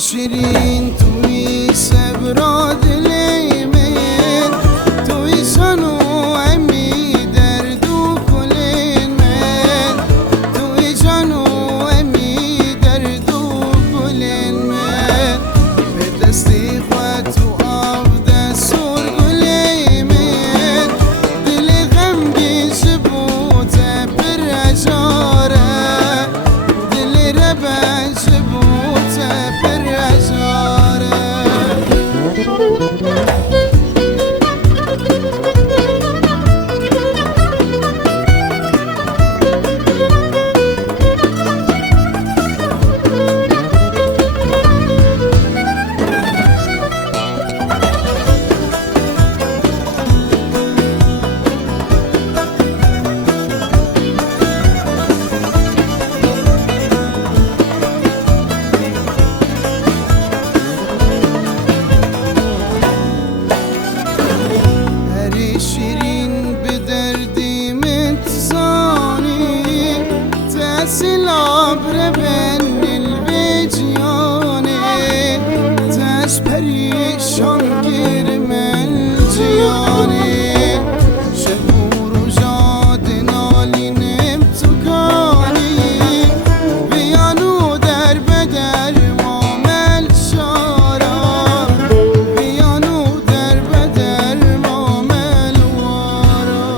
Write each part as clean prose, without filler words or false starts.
شیرین توی سبراد لیمن توی سنو امی دردو کلین من توی جانو امی دردو کلین من به دستی خود تو آب دستور گلی من دل غمگین شبوت پر اجاره دل ربن شبوت پر سلاب بن الفيجياني تاش بريشان كرم الجياني شبور وجاد نالي نمتقاني بيانو در بدر مامل شارا بيانو در بدر مامل وارا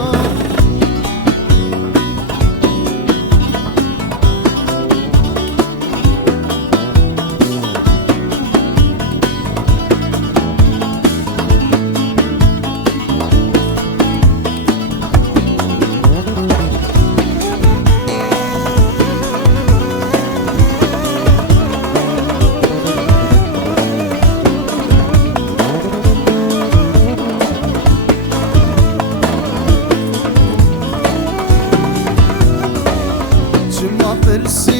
Persi